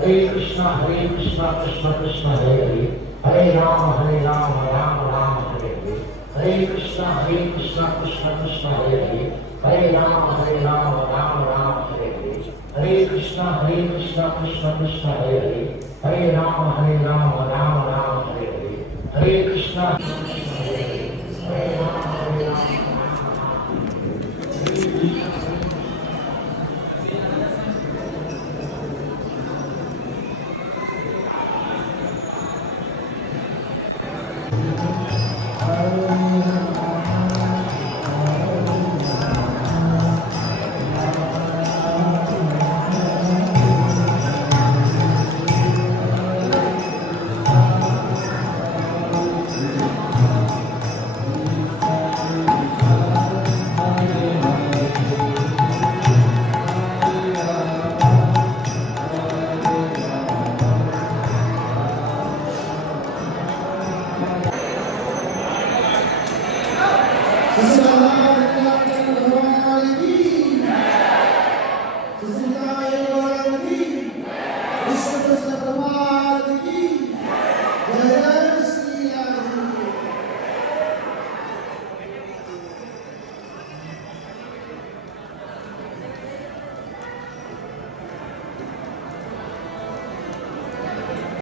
Krishna Krishna Krishna Hare Hare, Hare Rama Rama Rama Hare Hare, Hare Krishna Krishna Krishna Hare Hare, Hare Rama Rama Rama Hare Hare, Hare Krishna Krishna Krishna Hare Hare, Hare Rama Rama Rama Hare Hare, Hare Krishna Hare Rama This is